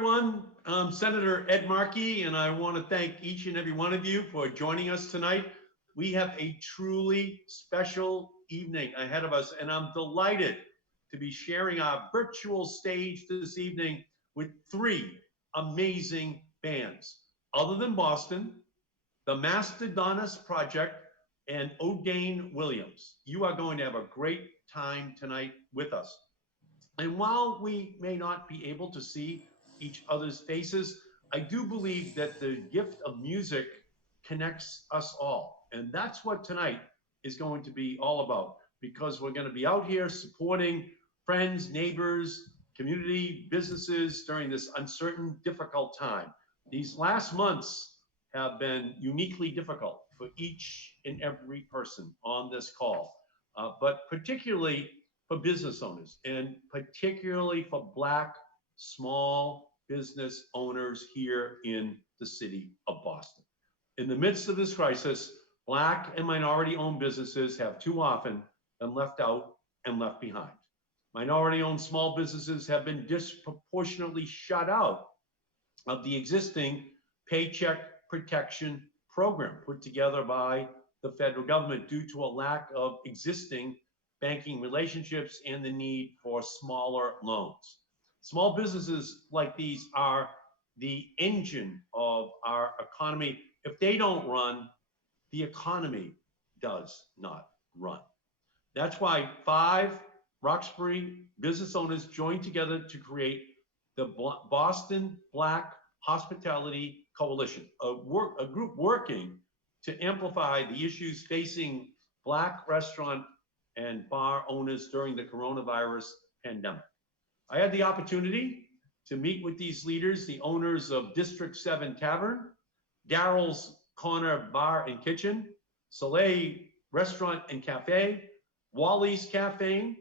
everyone. I'm Senator Ed Markey, and I want to thank each and every one of you for joining us tonight. We have a truly special evening ahead of us, and I'm delighted to be sharing our virtual stage this evening with three amazing bands. Other than Boston, the Mastodonus Project, and O'Dane Williams. You are going to have a great time tonight with us. And while we may not be able to see each other's faces, I do believe that the gift of music connects us all. And that's what tonight is going to be all about, because we're going to be out here supporting friends, neighbors, community, businesses during this uncertain, difficult time. These last months have been uniquely difficult for each and every person on this call, but particularly for business owners, and particularly for Black small business owners here in the city of Boston. In the midst of this crisis, Black and minority-owned businesses have too often been left out and left behind. Minority-owned small businesses have been disproportionately shut out of the existing Paycheck Protection Program put together by the federal government due to a lack of existing banking relationships and the need for smaller loans. Small businesses like these are the engine of our economy. If they don't run, the economy does not run. That's why 5 Roxbury business owners joined together to create the Boston Black Hospitality Coalition, a group working to amplify the issues facing Black restaurant and bar owners during the coronavirus pandemic. I had the opportunity to meet with these leaders, the owners of District 7 Tavern, Daryl's Corner Bar and Kitchen, Soleil Restaurant and Cafe, Wally's Cafe,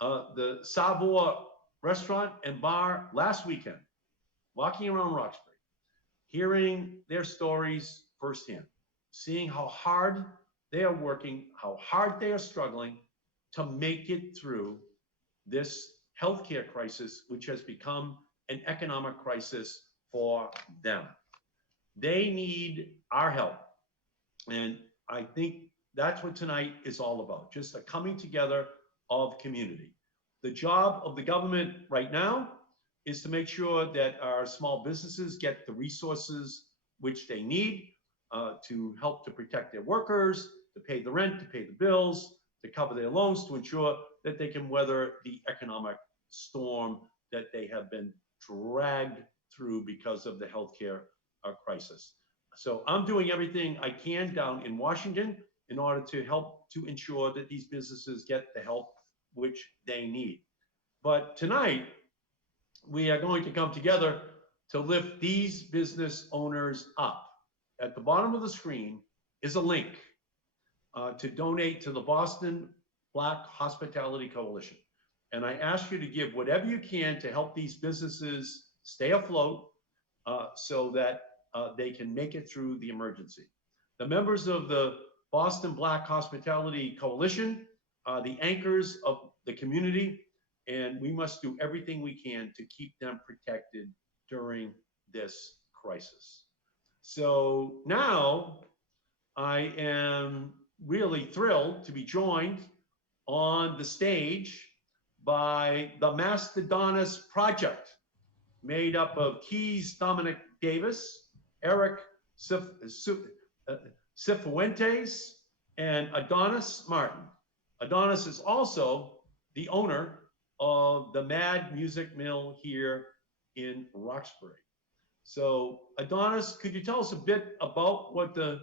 the Savour Restaurant and Bar last weekend, walking around Roxbury, hearing their stories firsthand, seeing how hard they are working, how hard they are struggling to make it through this healthcare crisis, which has become an economic crisis for them. They need our help. And I think that's what tonight is all about, just a coming together of community. The job of the government right now is to make sure that our small businesses get the resources which they need to help to protect their workers, to pay the rent, to pay the bills, to cover their loans, to ensure that they can weather the economic storm that they have been dragged through because of the healthcare crisis. So I'm doing everything I can down in Washington in order to help to ensure that these businesses get the help which they need. But tonight, we are going to come together to lift these business owners up. At the bottom of the screen is a link to donate to the Boston Black Hospitality Coalition. And I ask you to give whatever you can to help these businesses stay afloat so that they can make it through the emergency. The members of the Boston Black Hospitality Coalition are the anchors of the community, and we must do everything we can to keep them protected during this crisis. So now I am really thrilled to be joined on the stage by the Mastodonus Project, made up of Keys Dominic Davis, Eric Cifuentes, and Adonis Martin. Adonis is also the owner of the Mad Music Mill here in Roxbury. So Adonis, could you tell us a bit about what the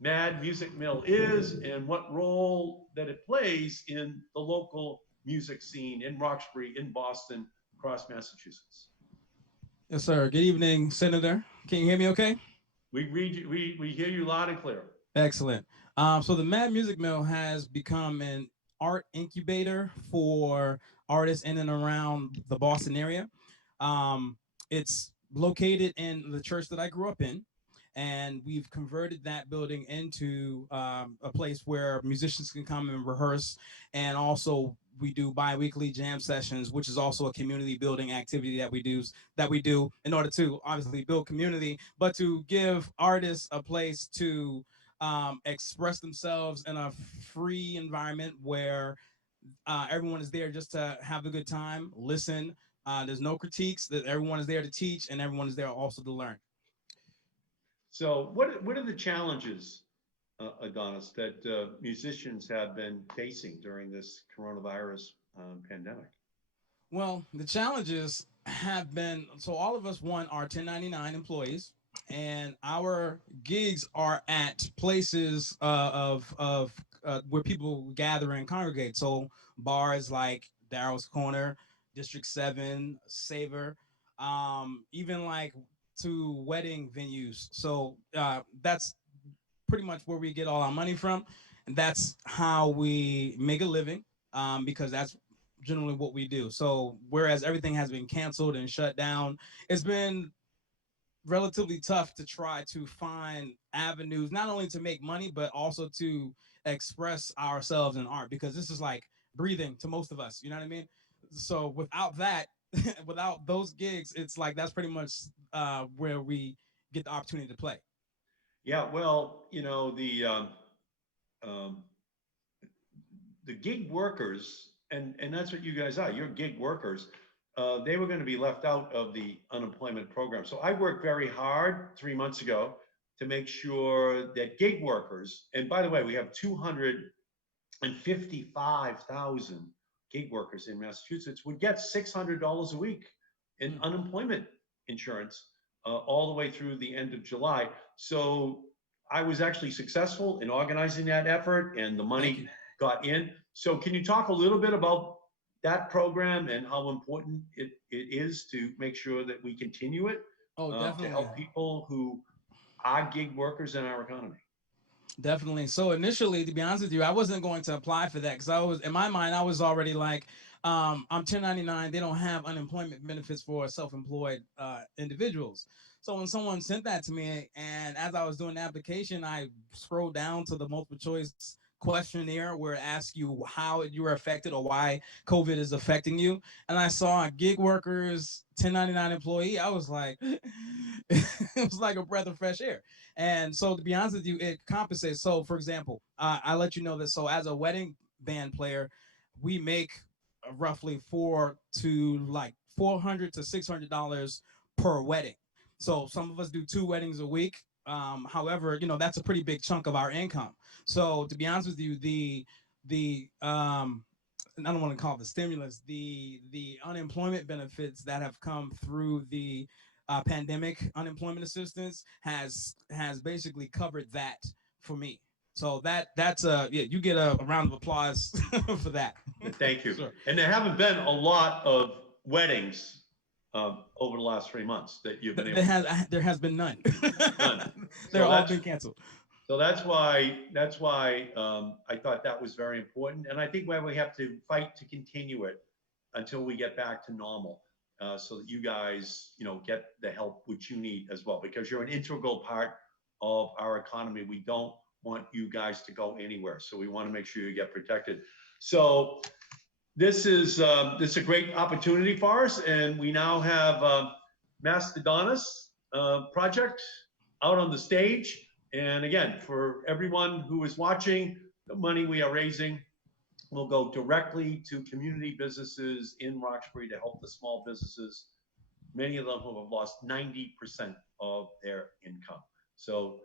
Mad Music Mill is and what role that it plays in the local music scene in Roxbury, in Boston, across Massachusetts? Yes, sir. Good evening, Senator. Can you hear me okay? We read you, we hear you loud and clear. Excellent. So the Mad Music Mill has become an art incubator for artists in and around the Boston area. It's located in the church that I grew up in. and we've converted that building into a place where musicians can come and rehearse, and also we do bi-weekly jam sessions, which is also a community building activity that we do in order to obviously build community, but to give artists a place to express themselves in a free environment where everyone is there just to have a good time, listen. There's no critiques. That everyone is there to teach, and everyone is there also to learn. So what are the challenges, Adonis, that musicians have been facing during this coronavirus pandemic? Well, the challenges have been, so all of us, one, are 1099 employees, and our gigs are at places of where people gather and congregate. So bars like Darrow's Corner, District 7, Savor, even like to wedding venues. So that's pretty much where we get all our money from, and that's how we make a living, because that's generally what we do. So whereas everything has been canceled and shut down, it's been relatively tough to try to find avenues not only to make money but also to express ourselves in art, because this is like breathing to most of us. You know what I mean? So without that, without those gigs, it's like that's pretty much where we get the opportunity to play. Yeah, well, um, the gig workers, and that's what you guys are. You're gig workers. They were going to be left out of the unemployment program. So I worked very hard 3 months ago to make sure that gig workers, and by the way, we have 255,000 gig workers in Massachusetts, would get $600 a week in unemployment insurance all the way through the end of July. So I was actually successful in organizing that effort, and the money got in. So can you talk a little bit about that program and how important it is to make sure that we continue it Oh, to definitely. help people who are gig workers in our economy? Definitely. So initially, to be honest with you, I wasn't going to apply for that because I was, in my mind, I was already like, I'm 1099. They don't have unemployment benefits for self-employed individuals. So when someone sent that to me, and as I was doing the application, I scrolled down to the multiple choice questionnaire where it asks you how you were affected or why COVID is affecting you. And I saw a gig workers 1099 employee. I was like, it was like a breath of fresh air. And so, to be honest with you, it compensates. So, for example, I let you know that. So, as a wedding band player, we make roughly $400 to $600 per wedding. So, some of us do 2 weddings a week. However, that's a pretty big chunk of our income. So, to be honest with you, the I don't want to call it the stimulus, the unemployment benefits that have come through the pandemic unemployment assistance has basically covered that for me. So that's yeah, you get a round of applause for that. Thank you. Sure. And there haven't been a lot of weddings over the last 3 months that you've been able to. There has been none. None. They're So all that's been canceled. so that's why I thought that was very important, and I think why we have to fight to continue it until we get back to normal, so that you guys, get the help which you need as well, because you're an integral part of our economy. We don't want you guys to go anywhere, so we want to make sure you get protected. So this is a great opportunity for us, and we now have Mastodonus project out on the stage. And again, for everyone who is watching, the money we are raising will go directly to community businesses in Roxbury to help the small businesses, many of them who have lost 90% of their income. So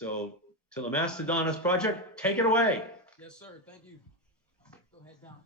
to the Mastodonus project, take it away. Yes, sir. Thank you. Go ahead down.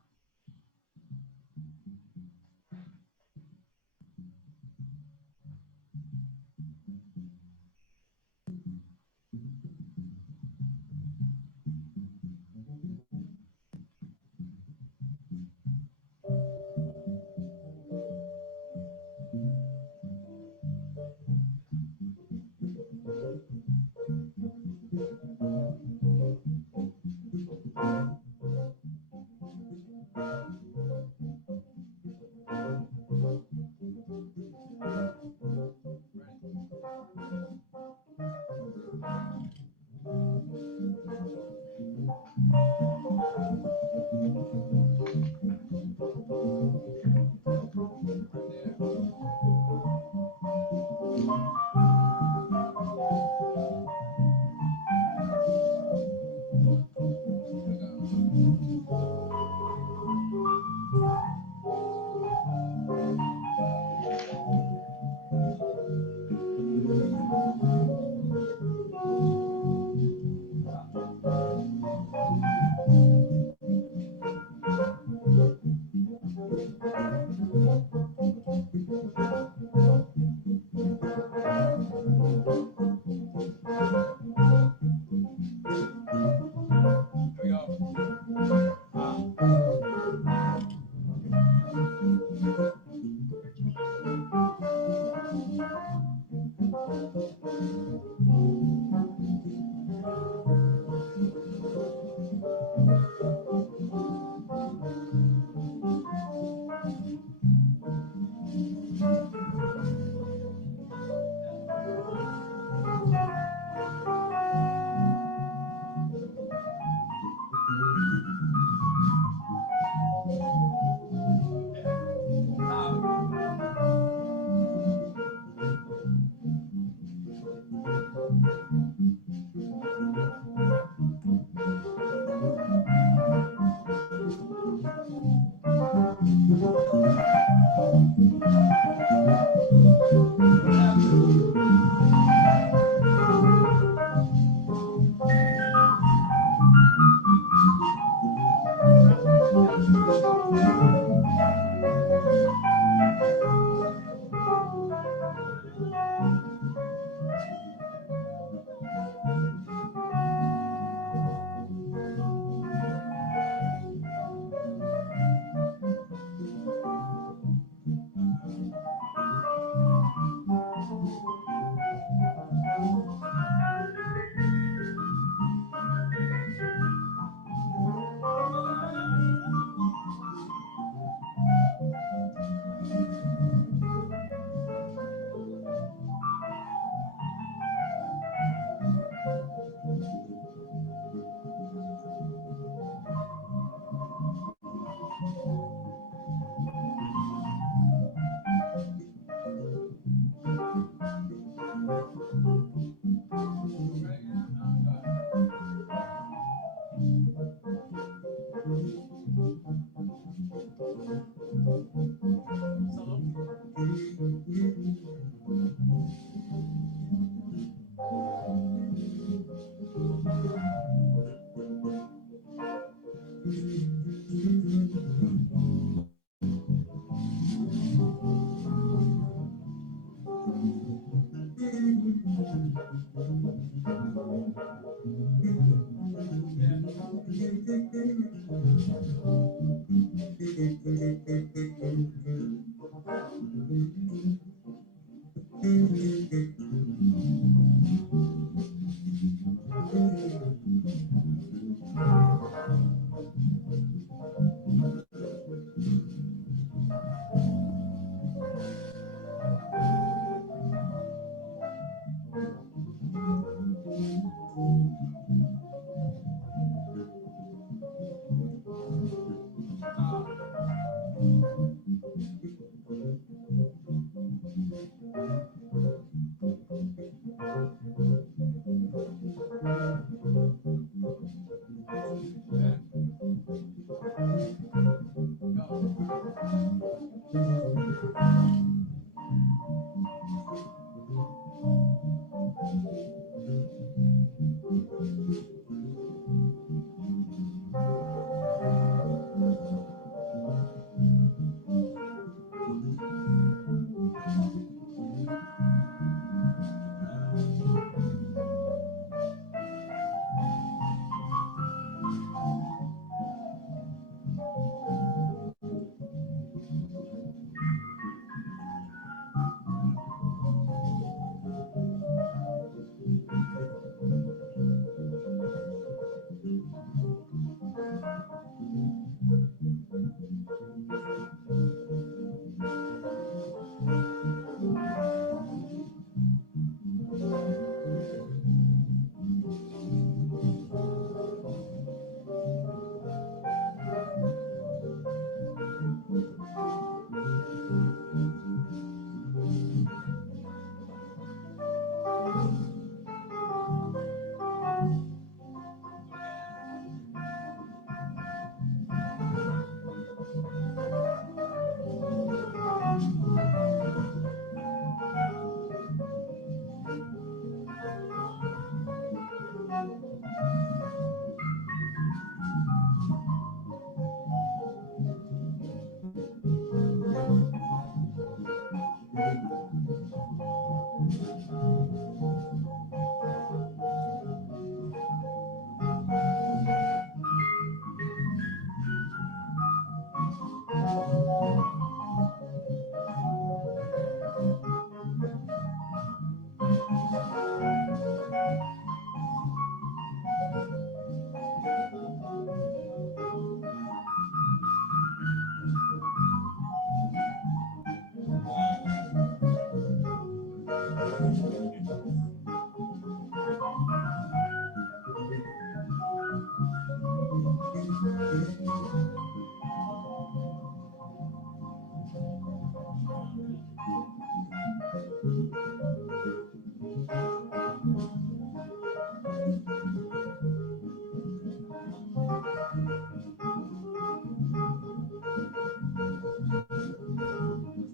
Let's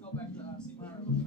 go back to C minor.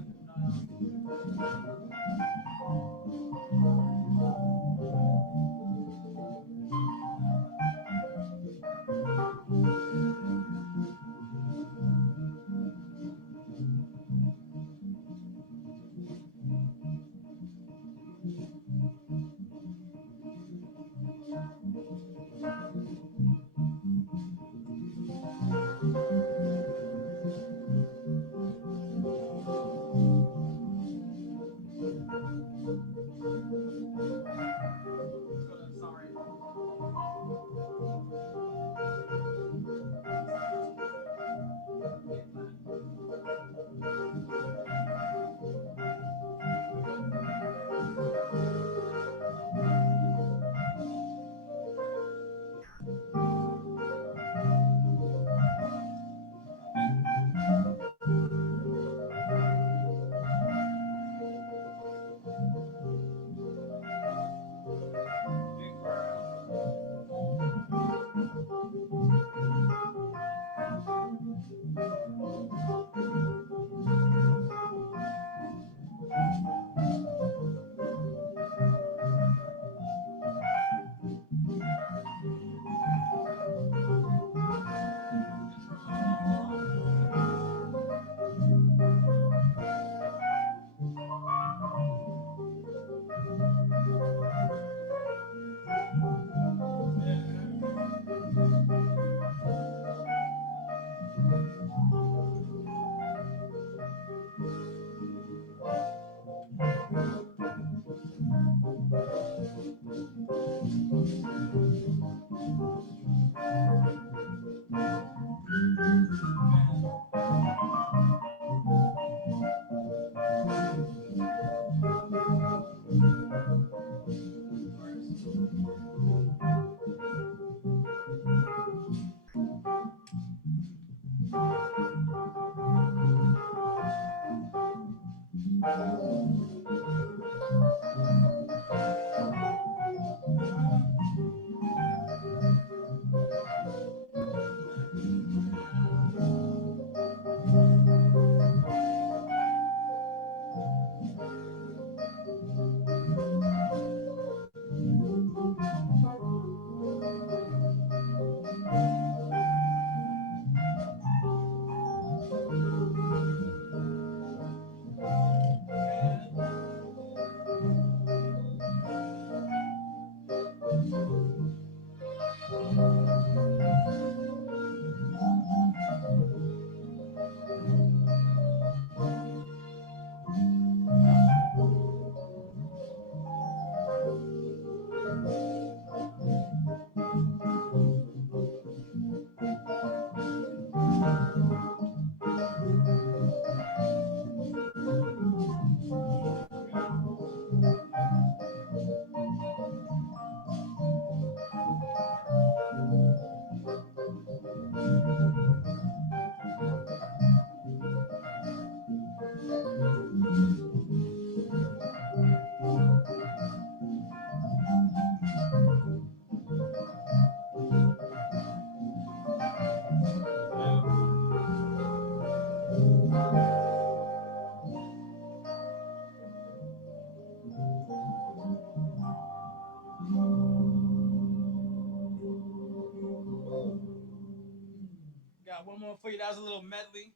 Got one more for you. That was a little medley.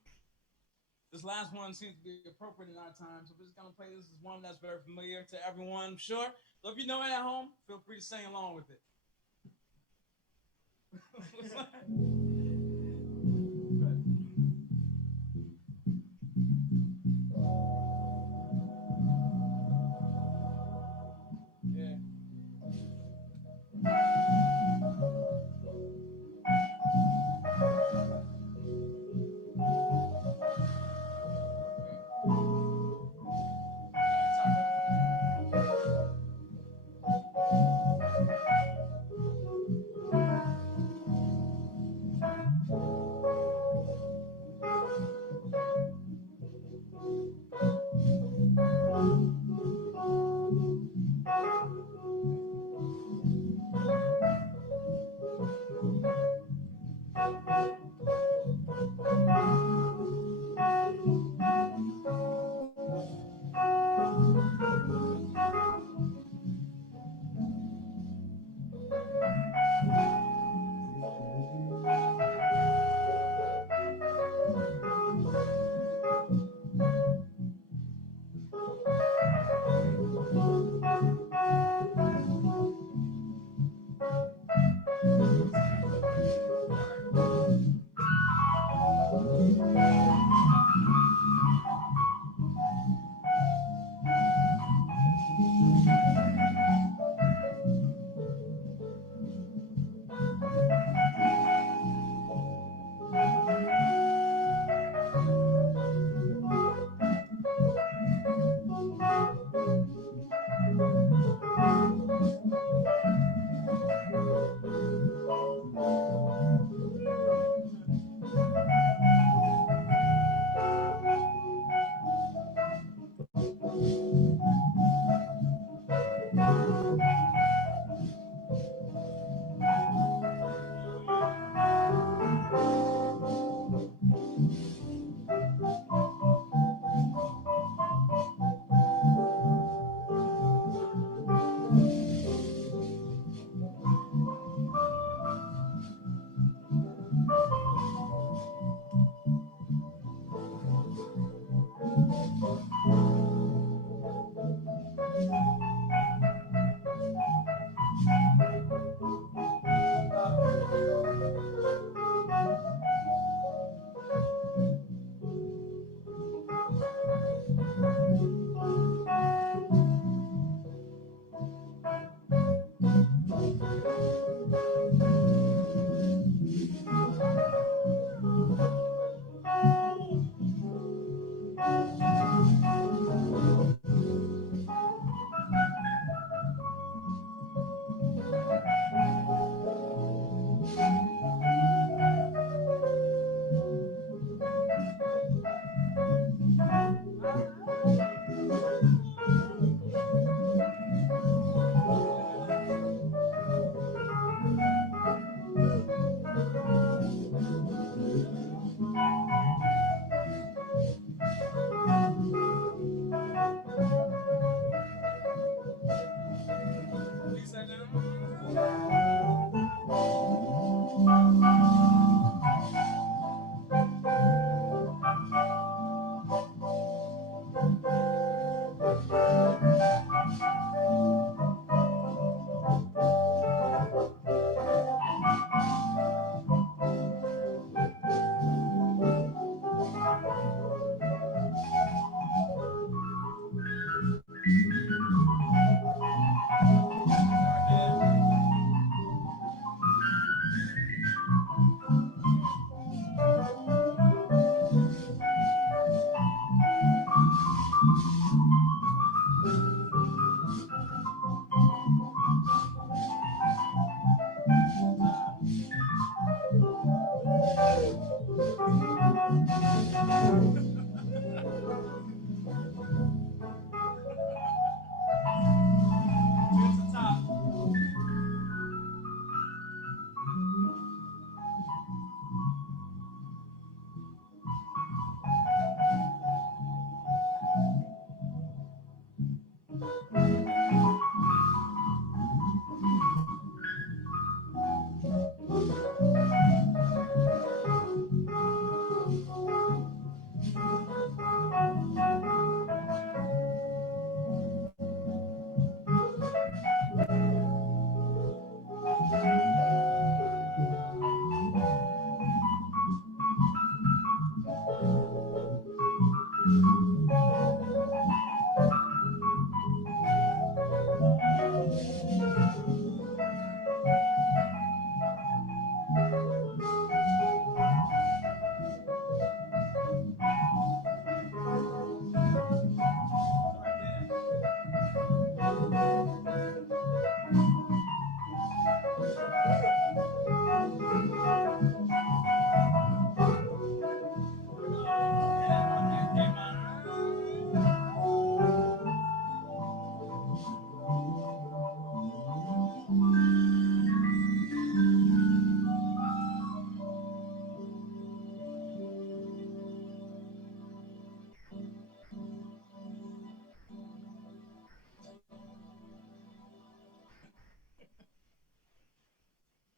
This last one seems to be appropriate in our time, so we're just gonna play. This is one that's very familiar to everyone, I'm sure. So if you know it at home, feel free to sing along with it. Yeah.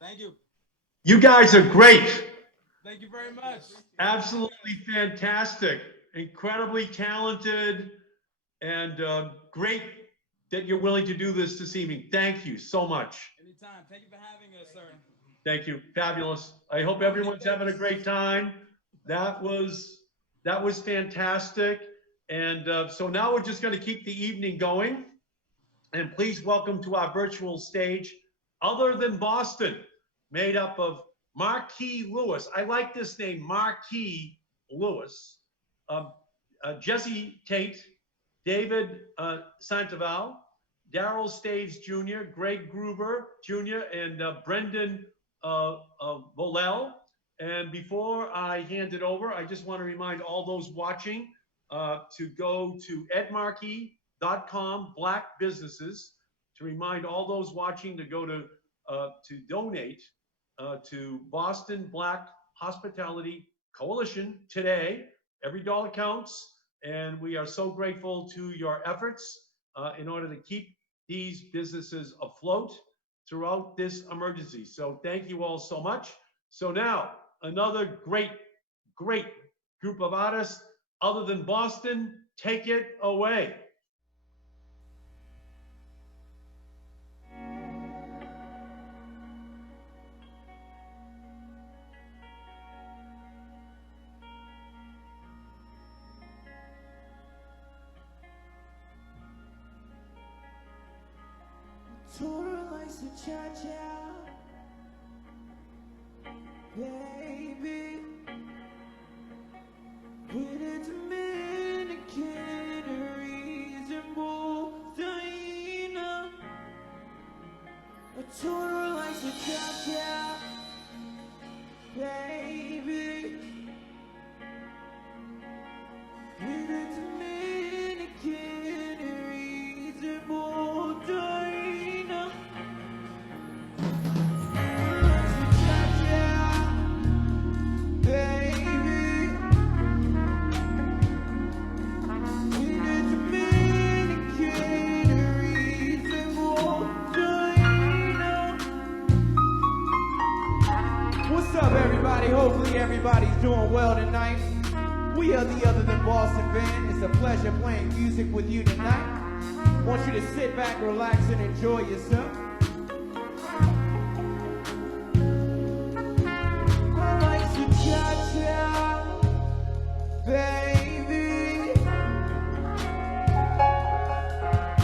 Thank you. You guys are great. Thank you very much. Absolutely fantastic. Incredibly talented and great that you're willing to do this evening. Thank you so much. Anytime. Thank you for having us, sir. Thank you. Fabulous. I hope everyone's having a great time. That was fantastic. And so now we're just going to keep the evening going. And please welcome to our virtual stage, Other Than Boston, made up of Markey Lewis. I like this name, Markey Lewis. Jesse Tate, David Sandoval, Daryl Staves Jr., Greg Gruber Jr., and Brendan Volel. And before I hand it over, I just want to remind all those watching to go to edmarkey.com Black Businesses, to remind all those watching to go to donate to Boston Black Hospitality Coalition today. Every dollar counts, and we are so grateful to your efforts in order to keep these businesses afloat throughout this emergency. So thank you all so much. So now, another great group of artists, Other Than Boston. Take it away. Tour likes to cha-cha, baby. With its Dominicaneries and Boltaina. A tour likes to cha-cha, baby. With its Dominicaneries and Boltaina. What's up, everybody? Hopefully everybody's doing well tonight. We are the Other Than Boston band. It's a pleasure playing music with you tonight. I want you to sit back, relax, and enjoy yourself. I like to cha-cha, baby.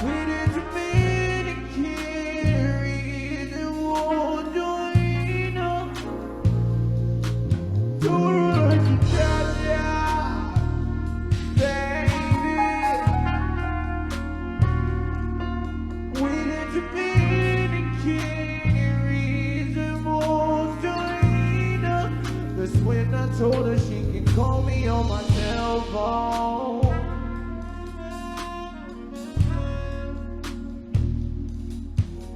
With its Dominicaneries and Boltaina. When I told her she can call me on my cell phone.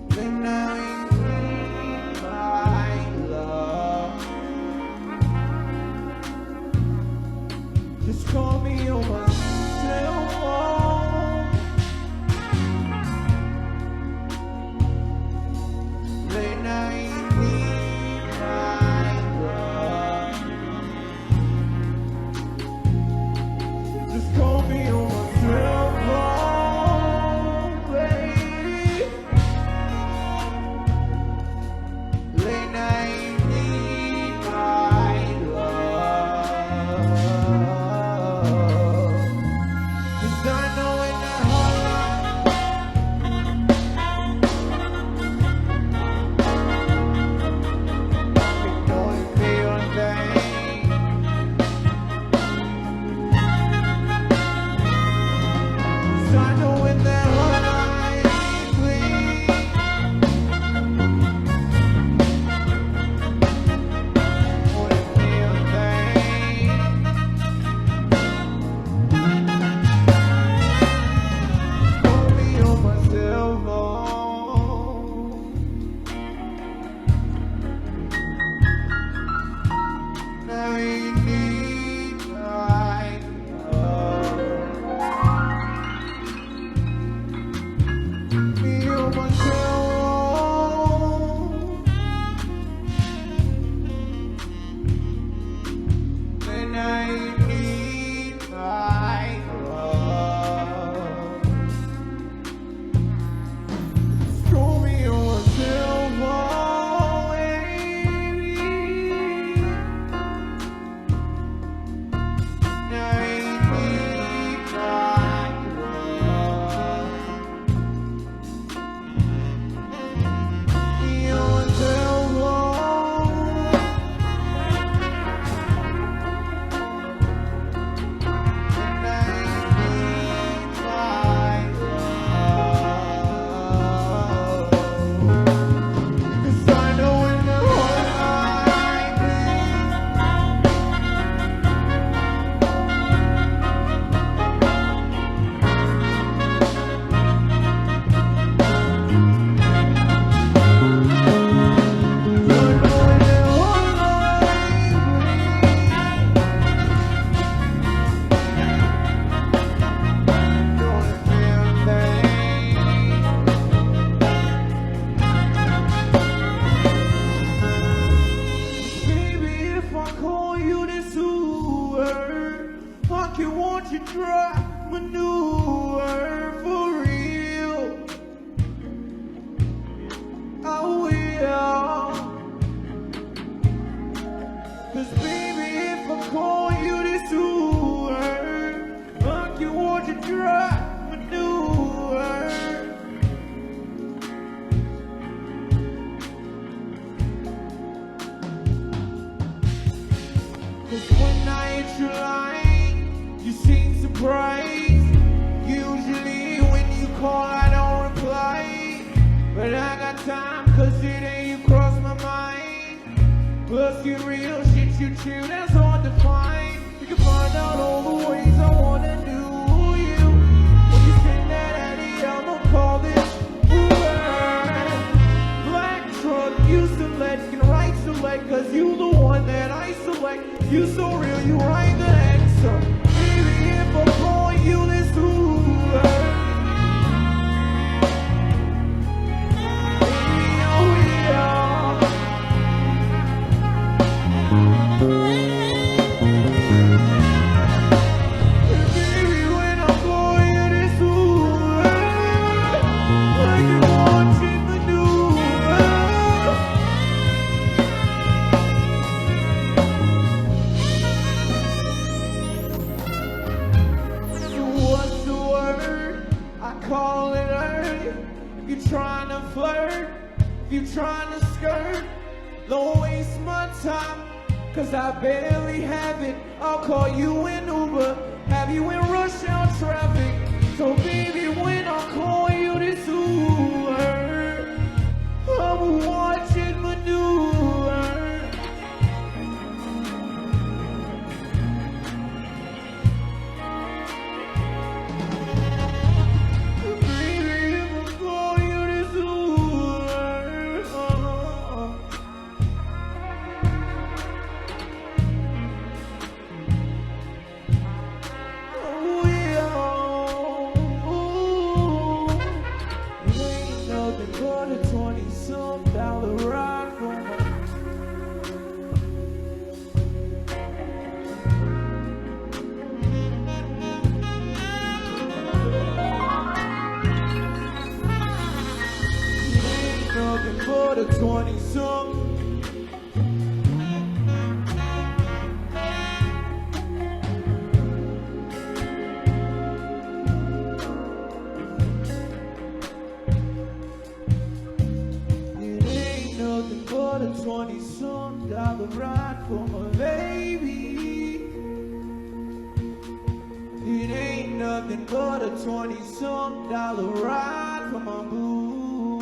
Then I need my love. Just call me on my cell phone. Then I need my love. time, cause it ain't crossed my mind. Let's get real, shit you chew, that's hard to find. You can find out all the ways I wanna do you. When you sing that Eddie, I'ma call this Uber. Black truck, you select, can right select, cause you the one that I select. You so real, you right the heck, so baby, if I call you this Uber, baby, oh yeah. Baby, when I call you this Uber, like you're watching the news. So what's the word? I call it early. If you're trying to flirt, if you're trying to skirt, don't waste my time, cause I barely have it. I'll call you an Uber, have you in rush hour traffic. So baby, when I call you this Uber, I'm watching maneuver. Baby, if I call you this Uber, oh yeah, ooh. It ain't nothing but a 20-some dollar ride for my. Ain't nothing but a 20-some. It ain't nothing but a 20-some dollar ride for my baby. It ain't nothing but a 20-some dollar ride for my boo.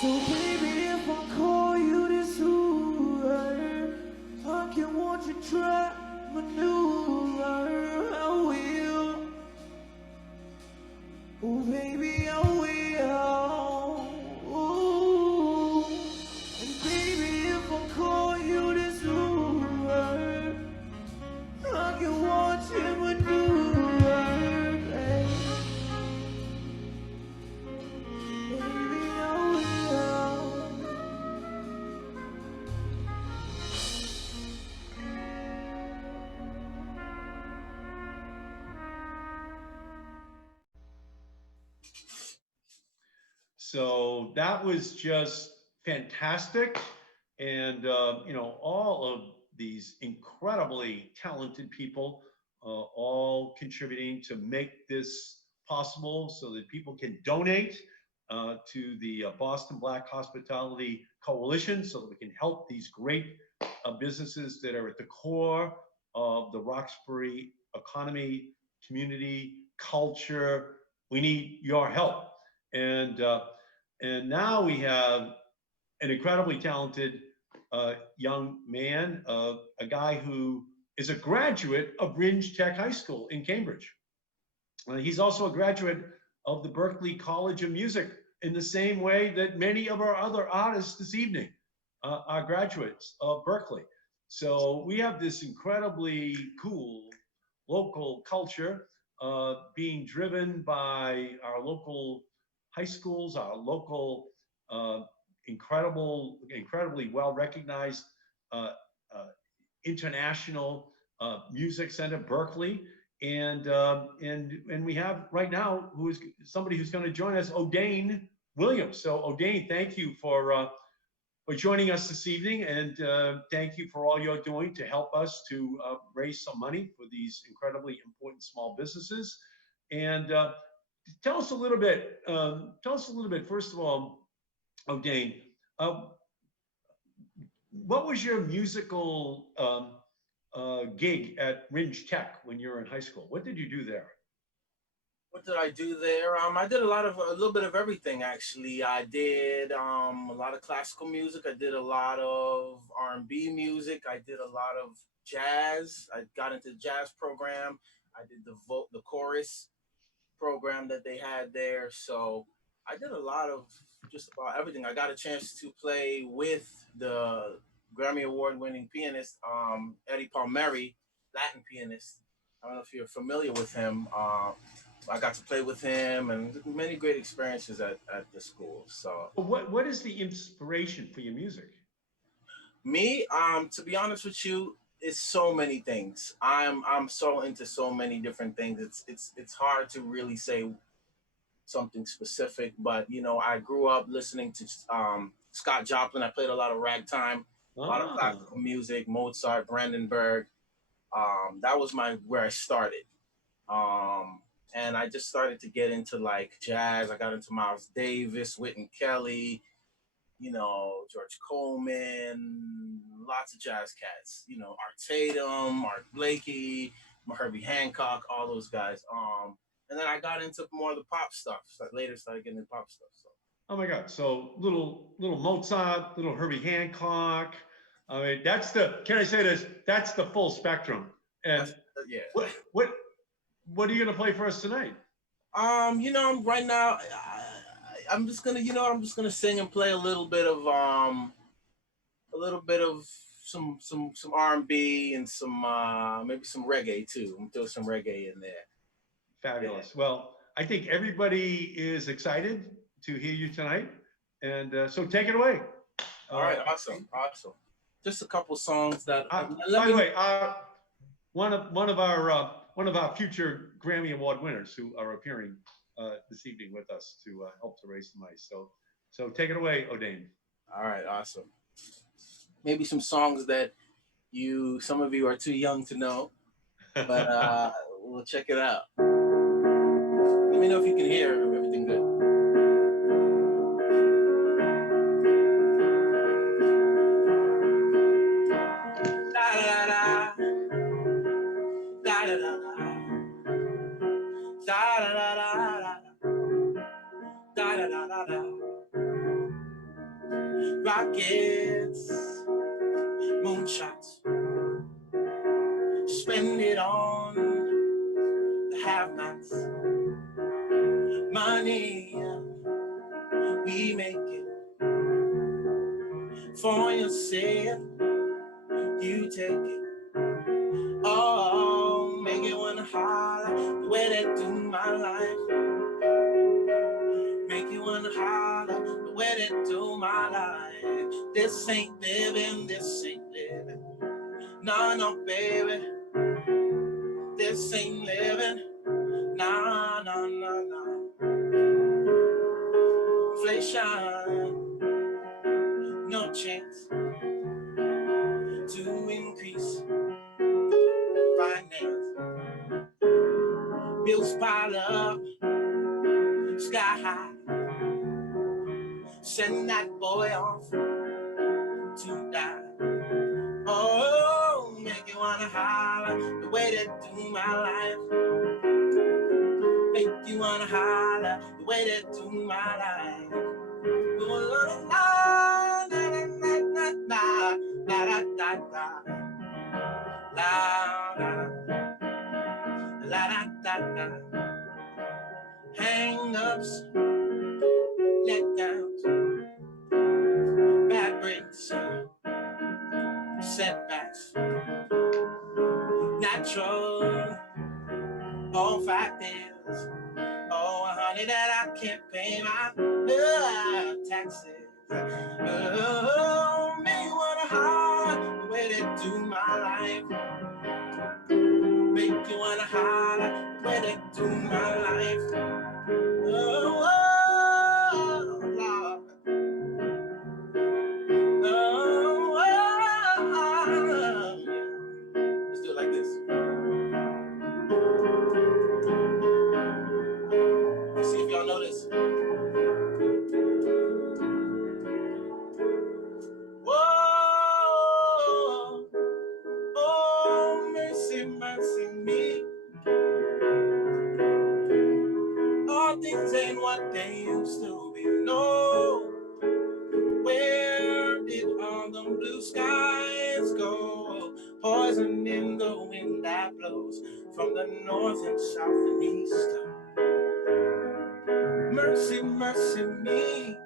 So baby, if I call you this Uber, I can watch you try maneuver. I will. Oh baby, I will. Ooh. And baby, if I call you this Uber, I can watch him maneuver. Baby, I will. So that was just fantastic. And, all of these incredibly talented people, all contributing to make this possible so that people can donate to the Boston Black Hospitality Coalition so that we can help these great businesses that are at the core of the Roxbury economy, community, culture. We need your help. And now we have an incredibly talented young man, a guy who is a graduate of Ringe Tech High School in Cambridge. He's also a graduate of the Berklee College of Music in the same way that many of our other artists this evening are graduates of Berklee. So we have this incredibly cool local culture being driven by our local high schools, our local incredibly well recognized uh, uh, international music center, Berklee. And we have right now who is somebody who's going to join us, O'Dane Williams. So O'Dane, thank you for joining us this evening, and thank you for all you're doing to help us to raise some money for these incredibly important small businesses. And tell us a little bit. First of all, O'Dane, what was your musical gig at Ringe Tech when you were in high school? What did you do there? What did I do there? I did a little bit of everything actually. I did a lot of classical music. I did a lot of R&B music. I did a lot of jazz. I got into the jazz program. I did the chorus program that they had there. So I did a lot of just about everything. I got a chance to play with the Grammy Award winning pianist Eddie Palmieri, Latin pianist. I don't know if you're familiar with him. I got to play with him and many great experiences at the school. So What is the inspiration for your music? me, to be honest with you, it's so many things. I'm so into so many different things. It's hard to really say something specific, but you know, I grew up listening to Scott Joplin. I played a lot of ragtime, a lot of Ah, classical music, Mozart, Brandenburg. That was my where I started. Um, and I just started to get into like jazz. I got into Miles Davis, Wynton Kelly, you know, George Coleman, lots of jazz cats. You know, Art Tatum, Art Blakey, Herbie Hancock, all those guys. And then I got into more of the pop stuff. So later started getting into pop stuff. So oh my God. So little Mozart, little Herbie Hancock. I mean, can I say this? That's the full spectrum. And that's yeah. what, what, what are you going to play for us tonight? You know, right now I'm just gonna, you know, I'm just gonna sing and play a little bit of some R&B and some maybe some reggae too. I'm throw some reggae in there. Yeah. Fabulous. Well, I think everybody is excited to hear you tonight. And so take it away. All right, awesome, awesome. Just a couple songs that let By the me. way, one of our future Grammy Award winners who are appearing this evening with us to help to raise the mice. So take it away, O'Dane. All right, awesome. Maybe some songs that some of you are too young to know, but we'll check it out. Let me know if you can hear everything good. Da da da da da da da da da da da da da da da. Rockets, moonshots, spend it on the have-nots. Money, we make it for yourself. You take it. Oh, make it wanna holler the way they do my life. Make you wanna holler the way they do my life. This ain't living, this ain't living. No, no, baby. This ain't living. No, no, no, no. Inflation, no chance to increase finance. Bills pile up, sky high. Send that boy off to die. Oh, make you wanna holler the way they do my life. Make you wanna holler the way they do my life. Oh, la la la la la la la la la la la la. Hang-ups, letdowns, bad breaks, setbacks, natural, all fact is, oh, honey, that I can't pay my taxes. Oh, make you wanna holler the way they do my life. Make you wanna holler the way they do my life. Oh, oh, Lord. Oh, oh, let's do it like this. Let's see if y'all know this. Whoa, oh, mercy, mercy me. Oh, things ain't what they used to be. No, where did all the blue skies go? Poison in the wind that blows from the north and south and east. Mercy, mercy me.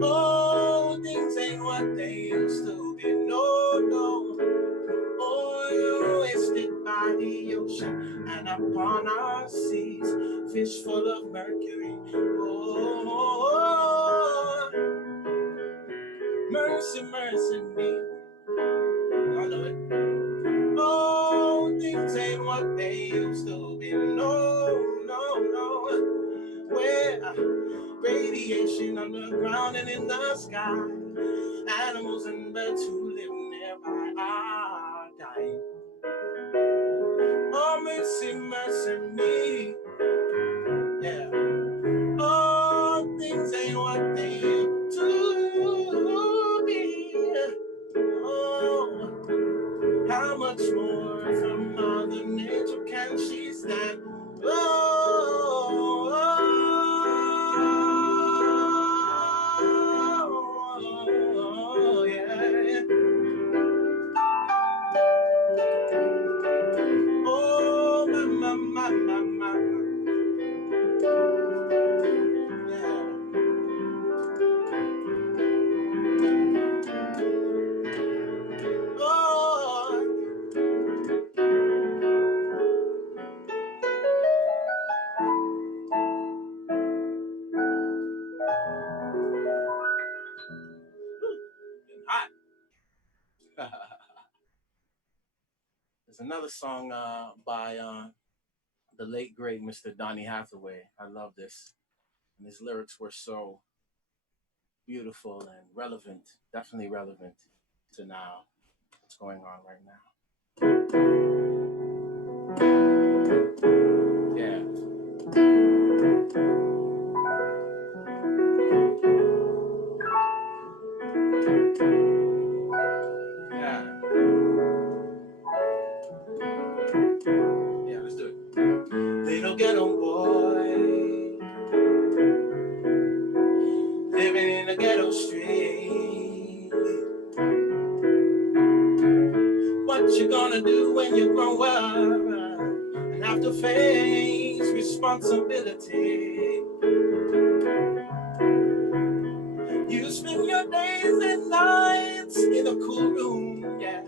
Oh, things ain't what they used to be. No, no. Oil wasted by the ocean and upon our seas, fish full of mercury. Oh, mercy, mercy me. I know it. Oh, things ain't what they used to be. No, no, no. Where radiation underground and in the sky, animals and birds who live nearby are dying. Oh, mercy, mercy me. Yeah. Oh, things ain't what they used to be. Oh, how much more from Mother Nature can she stand? Oh, oh, yeah. Oh, my. Yeah. Oh, hot. There's another song by the late great Mr. Donny Hathaway. I love this, and his lyrics were so beautiful and relevant, definitely relevant to now, what's going on right now. Yeah. Yeah. Yeah, let's do it. Little ghetto boy living in a ghetto street. What you gonna do when you grow up and have to face responsibility? You spend your days and nights in a cool room, yeah.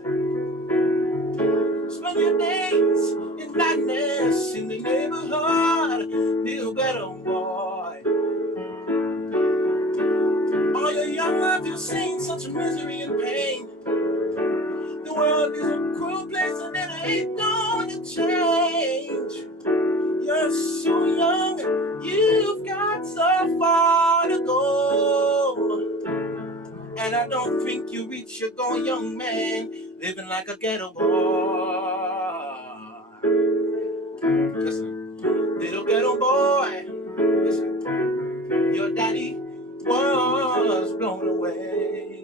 Spend your days in madness in the neighborhood, little ghetto boy. All your young life you've seen such misery and pain. The world is a cruel place and it ain't gonna change. You're so young, you've got so far to go. And I don't think you reach your goal, young man, living like a ghetto boy. Listen, little ghetto boy, listen, your daddy was blown away.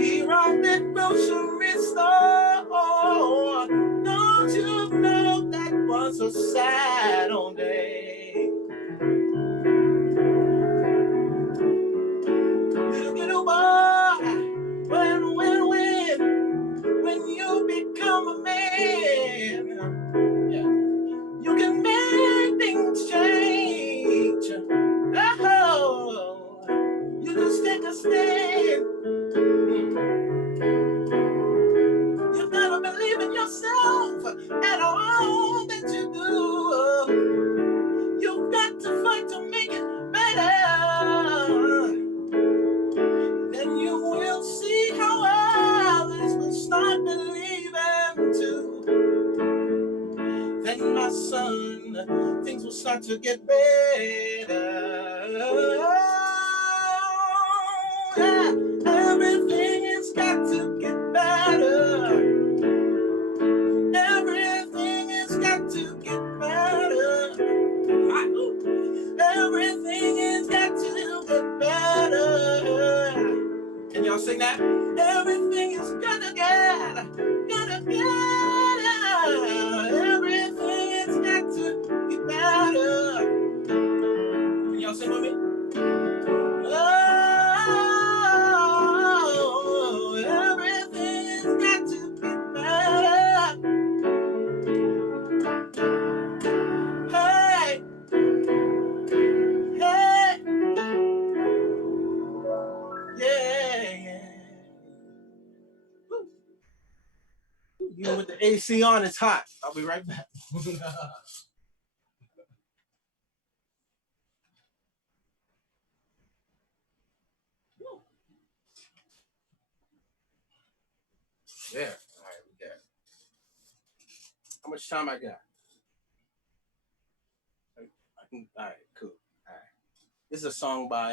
He robbed that grocery store. Don't you know that was a sad old day? Little ghetto boy, when you become a man, yeah, you can make things change. Oh, you just take a stand. You gotta believe in yourself and all that you do. You've got to fight to make it better. Then you will see how others will start believing too. Then, my son, things will start to get better. Yeah, everything has got to get better. Everything has got to get better. Everything has got to get better. Can y'all sing that? Everything is gonna get. Everything is AC on, it's hot. I'll be right back. There. All right, we got. How much time I got? All right, cool. All right. This is a song by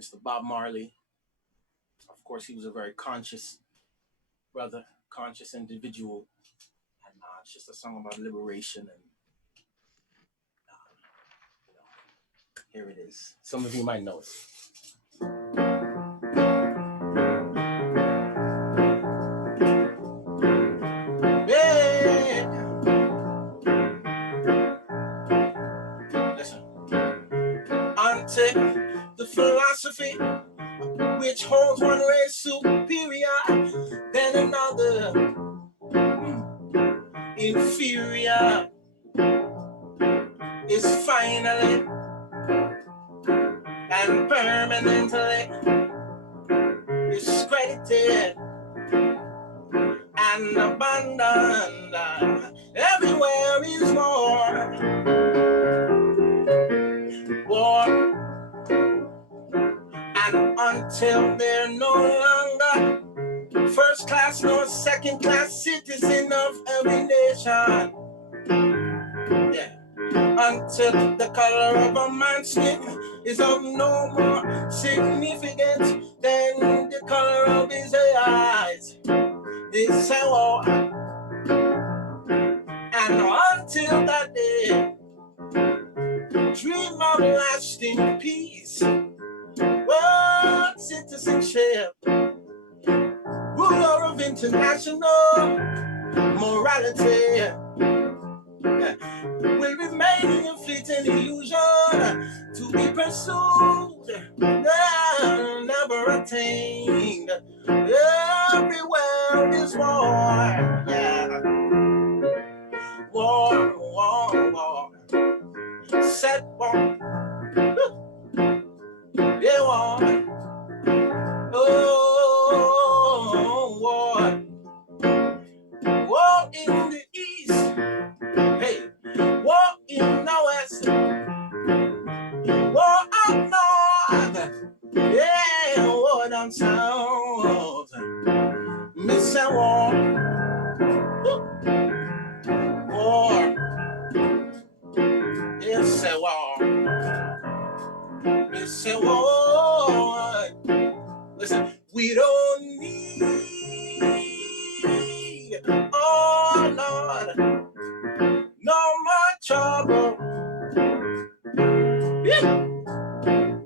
Mr. Bob Marley. Of course, he was a very conscious brother, conscious individual. And it's just a song about liberation. And you know, here it is. Some of you might know it. Yeah. Listen. Until the philosophy which holds one race superior than another inferior is finally and permanently discredited and abandoned. Everywhere is war, war, and until they're no longer first class nor second class citizen of every nation. Yeah. Until the color of a man's skin is of no more significance than the color of his eyes. This say war. And until that day, dream of lasting peace, world citizenship, ruler of international morality, will remain a fleeting illusion to be pursued, never attained. Everywhere is war, yeah. War, war, war. Set war, yeah, war. Oh, war. War in the east, hey, war in the west, war up north, yeah, war down south. Miss a war, war, yes, a war, miss a war. Listen, we don't need, oh Lord, no more trouble. Yeah.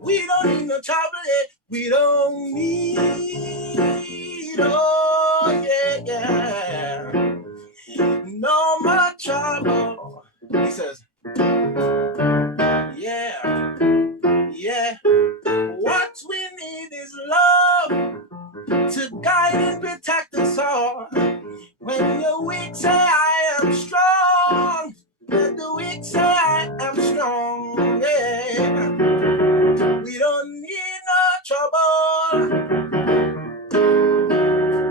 We don't need no trouble, yeah. We don't need, oh yeah, yeah, no more trouble. He says, yeah, yeah. What we need is love to guide and protect us all. When the weak say I am strong, when the weak say I am strong, yeah. We don't need no trouble.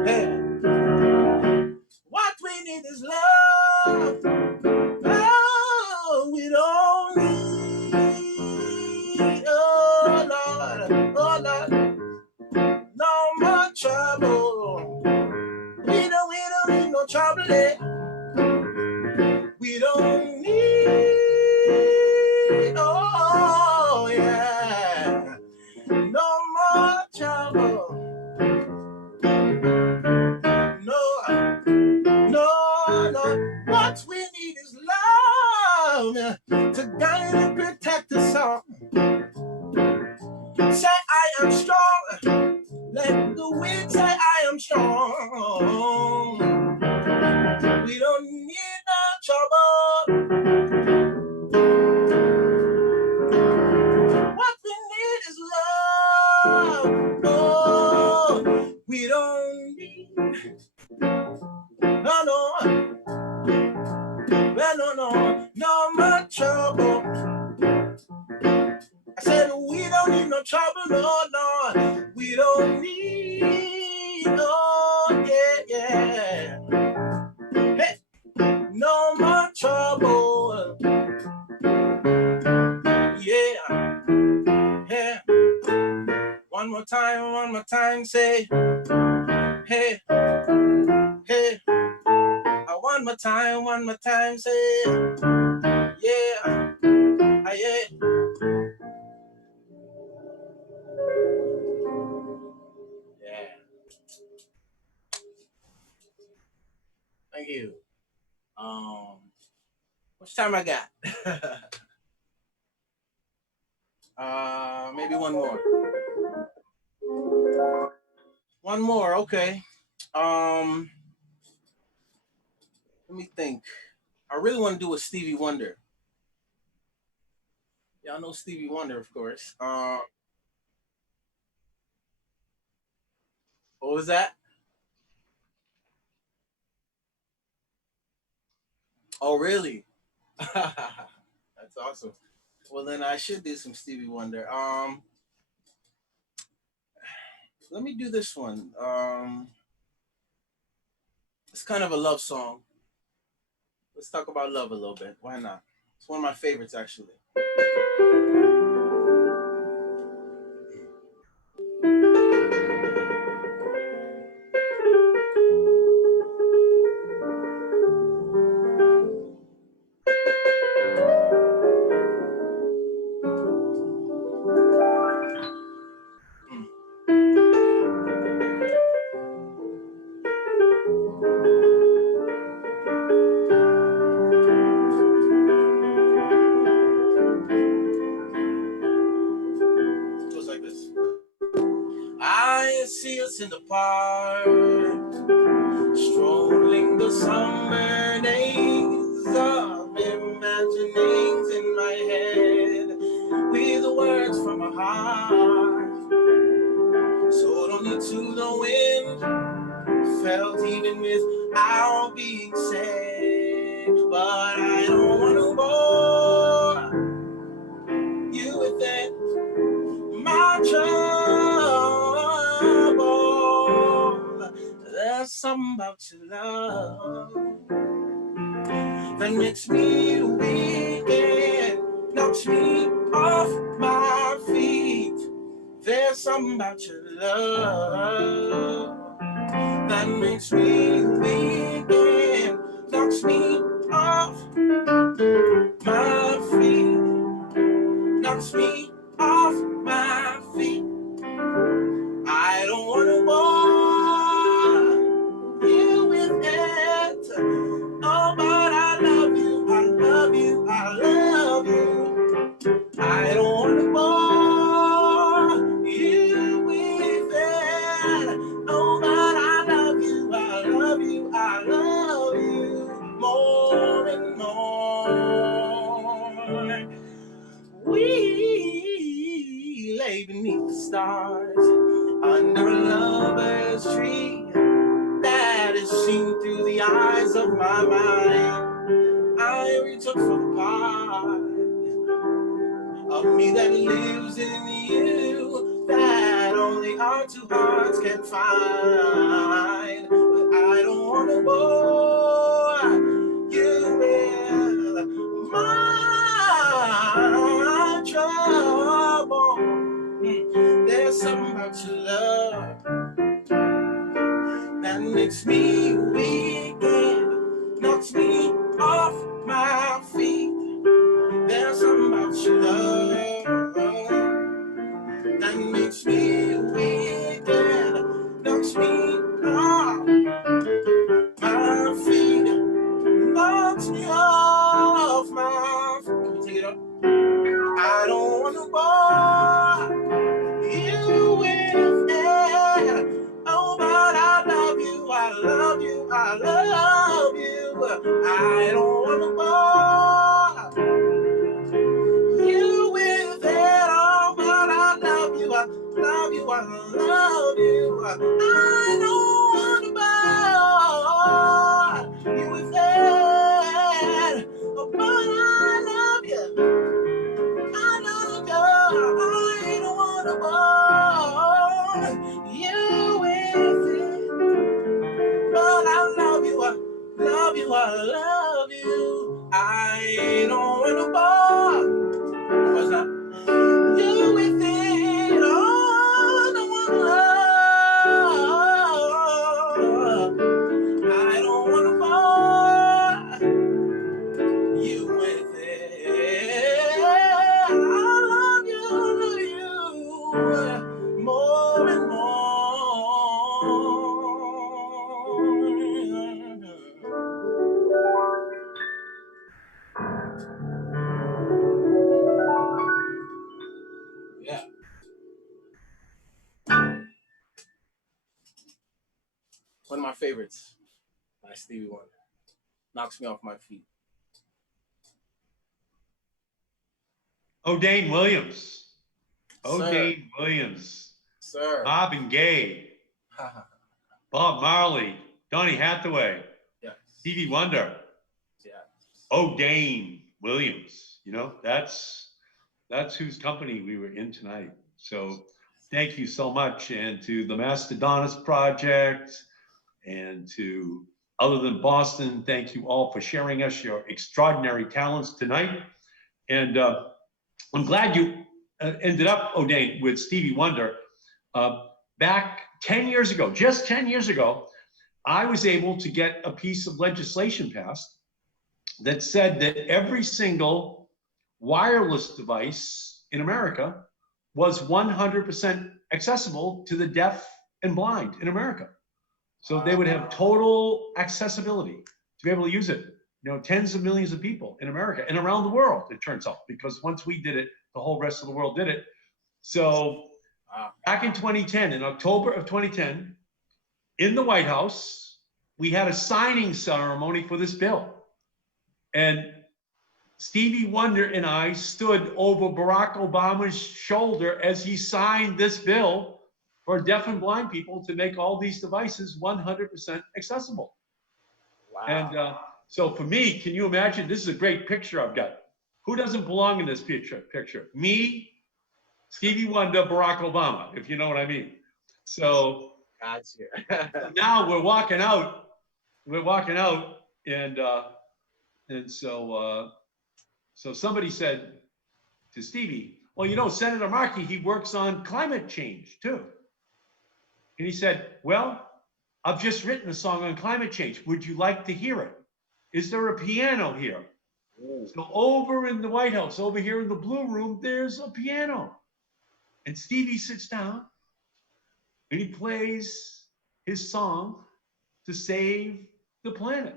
Hey. What we need is love. Oh, we don't need, oh Lord, no more trouble. We don't need no trouble. Eh? We don't need, oh yeah, no more trouble. No, no, no. What we need is love to guide and protect us all. Say I am strong. Let the weak say I am strong. We don't need no trouble. What we need is love. Oh, we don't need no, no more trouble. I said we don't need no trouble, no. We don't need, oh yeah. one more time, say, hey, hey. One more time, say, yeah, yeah. Yeah. Thank you. Much time I got? Maybe one more. One more, okay. Let me think. I really want to do a Stevie Wonder. Y'all know Stevie Wonder, of course. What was that? Oh, really? That's awesome. Well, then I should do some Stevie Wonder. Let me do this one. It's kind of a love song. Let's talk about love a little bit. Why not? It's one of my favorites, actually. It goes like this. I see us in the park, strolling the summer days of imaginings in my head, with the words from my heart. So don't need to know when, felt even without being said. But I don't want to bore you with it. My trouble, there's something about your love that makes me weak and knocks me off my feet. There's something about your love that makes me weak and knocks me off my feet. Knocks me off my feet. I don't want to bore you with it. Oh, but I love you, I love you, I love you. I don't want to bore you with it. Oh, but I love you, I love you, I love you more and more. We lay beneath the stars under a lover's tree that is seen through the eyes of my mind. I reach up for the part of me that lives in you that only our two hearts can find. But I don't want to bore you with my trouble. There's something about your love that makes me weak and knocks me off my feet. There's something about your love that makes me weak and knocks me off my feet. Knocks me off my feet. Can we take it up? I don't want to bore you with it. Oh, but I love you, I love you, I love you. I don't want to bore you with it. Oh, but I love you, I love you, I love you. I don't want to bore you with it. Oh, but I love you. I love you. I don't want to bore you with it. But I love you. I love you. I love you. favorites by Stevie Wonder. Knocks me off my feet. O'Dane Williams. Sir. O'Dane Williams. Sir. Marvin Gaye. Bob Marley. Donny Hathaway. Yes. Stevie Wonder. Yes. O'Dane Williams. You know, that's whose company we were in tonight. So thank you so much. And to the Mastodonus Project and to Other Than Boston, thank you all for sharing us your extraordinary talents tonight. And I'm glad you ended up, O'Dane, with Stevie Wonder. Back 10 years ago, just 10 years ago, I was able to get a piece of legislation passed that said that every single wireless device in America was 100% accessible to the deaf and blind in America. So they would have total accessibility to be able to use it. You know, tens of millions of people in America and around the world, it turns out, because once we did it, the whole rest of the world did it. So back in 2010, in October of 2010, in the White House, we had a signing ceremony for this bill. And Stevie Wonder and I stood over Barack Obama's shoulder as he signed this bill for deaf and blind people to make all these devices 100% accessible. Wow. And so for me, can you imagine? This is a great picture I've got. Who doesn't belong in this picture? Me, Stevie Wonder, Barack Obama, if you know what I mean. So Gotcha. now we're walking out. And so somebody said to Stevie, well, you know, Senator Markey, he works on climate change too. And he said, well, I've just written a song on climate change. Would you like to hear it? Is there a piano here? Ooh. So over in the White House, over here in the Blue Room, there's a piano. And Stevie sits down and he plays his song to save the planet.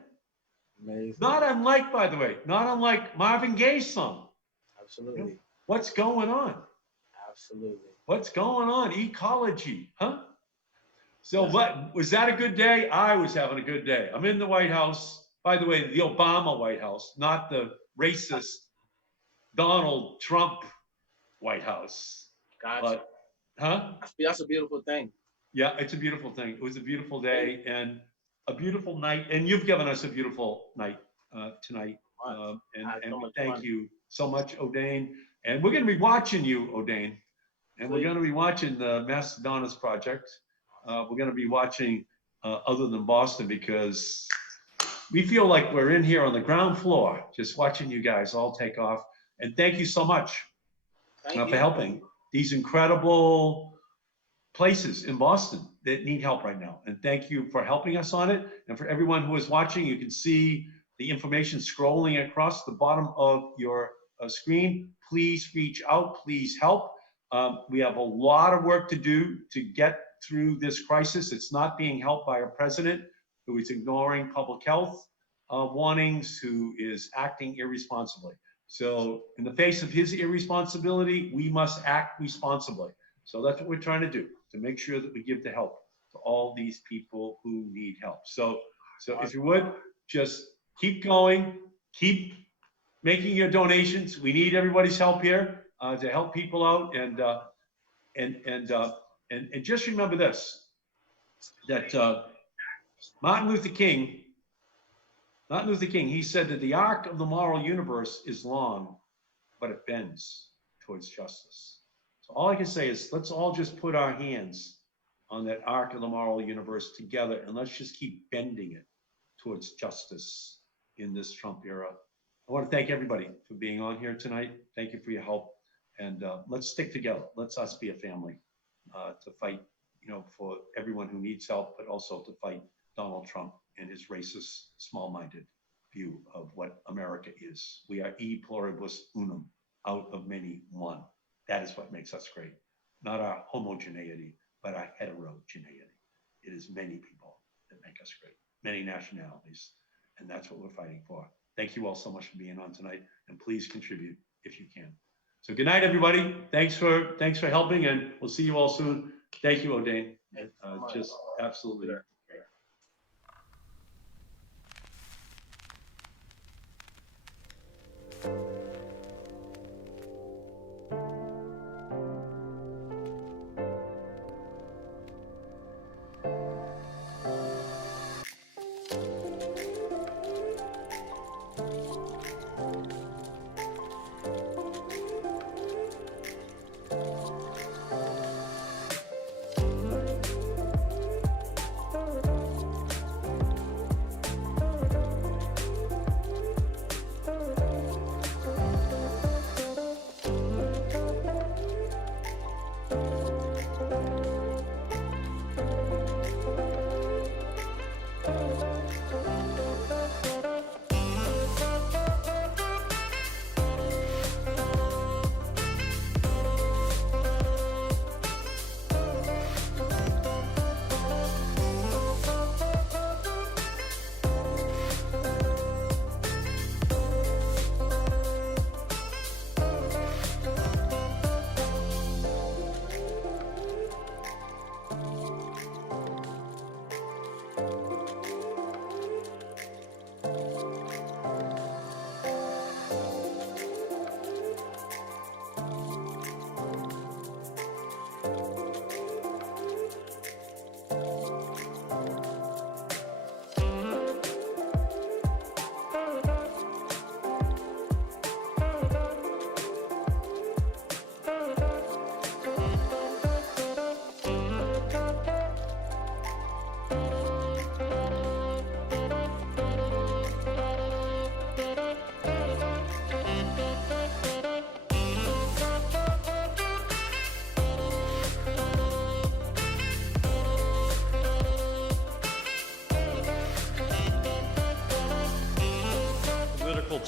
Amazing. Not unlike, by the way, not unlike Marvin Gaye's song. Absolutely. You know, what's going on? Absolutely. What's going on? Ecology, huh? So what, was that a good day? I was having a good day. I'm in the White House. By the way, the Obama White House, not the racist Donald Trump White House. Gotcha. But, huh? That's a beautiful thing. Yeah, it's a beautiful thing. It was a beautiful day and a beautiful night. And you've given us a beautiful night tonight. And thank you so much, O'Dane. And we're going to be watching you, O'Dane. And we're going to be watching the Mastodonus Project. We're going to be watching Other Than Boston, because we feel like we're in here on the ground floor, just watching you guys all take off. And thank you so much for helping these incredible places in Boston that need help right now. And thank you for helping us on it. And for everyone who is watching, you can see the information scrolling across the bottom of your screen. Please reach out, please help. We have a lot of work to do to get through this crisis. It's not being helped by our president, who is ignoring public health warnings, who is acting irresponsibly. So in the face of his irresponsibility, we must act responsibly. So that's what we're trying to do, to make sure that we give the help to all these people who need help. So if you would, just keep going, keep making your donations. We need everybody's help here to help people out. And just remember this, that Martin Luther King, he said that the arc of the moral universe is long, but it bends towards justice. So all I can say is, let's all just put our hands on that arc of the moral universe together, and let's just keep bending it towards justice in this Trump era. I want to thank everybody for being on here tonight. Thank you for your help. And let's stick together. Let's us be a family to fight, you know, for everyone who needs help, but also to fight Donald Trump and his racist, small-minded view of what America is. We are e pluribus unum, out of many, one. That is what makes us great. Not our homogeneity, but our heterogeneity. It is many people that make us great, many nationalities, and that's what we're fighting for. Thank you all so much for being on tonight, and please contribute if you can. So good night, everybody. Thanks for helping, and we'll see you all soon. Thank you, O'Dane. Just absolutely great.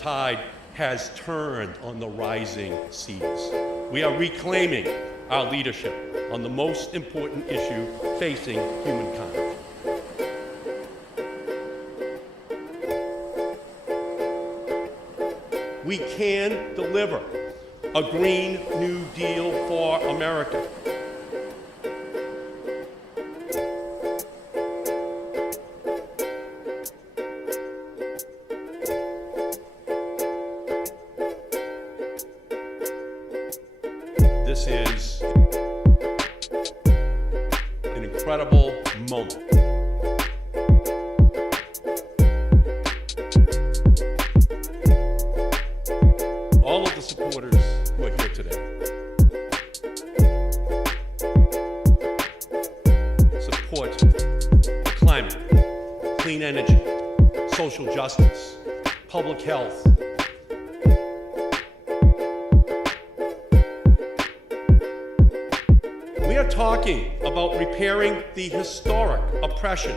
tide has turned on the rising seas. We are reclaiming our leadership on the most important issue facing humankind. We can deliver a Green New Deal for America. This is an incredible moment. All of the supporters who are here today support the climate, clean energy, social justice, public health. We are talking about repairing the historic oppression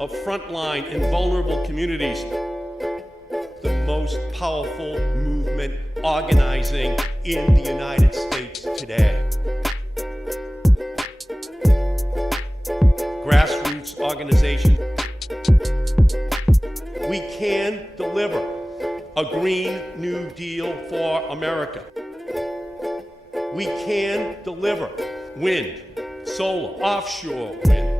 of frontline and vulnerable communities. The most powerful movement organizing in the United States today. Grassroots organization. We can deliver a Green New Deal for America. We can deliver wind, solar, offshore wind.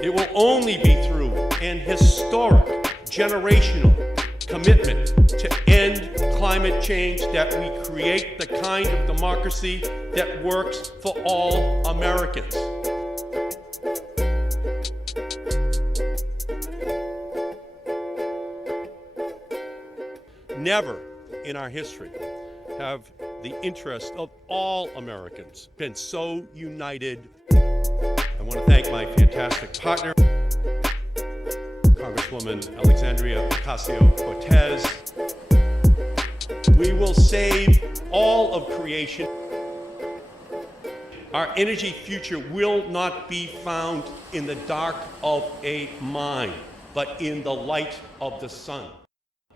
It will only be through an historic, generational commitment to end climate change that we create the kind of democracy that works for all Americans. Never in our history have the interests of all Americans been so united. I want to thank my fantastic partner, Congresswoman Alexandria Ocasio-Cortez. We will save all of creation. Our energy future will not be found in the dark of a mine, but in the light of the sun.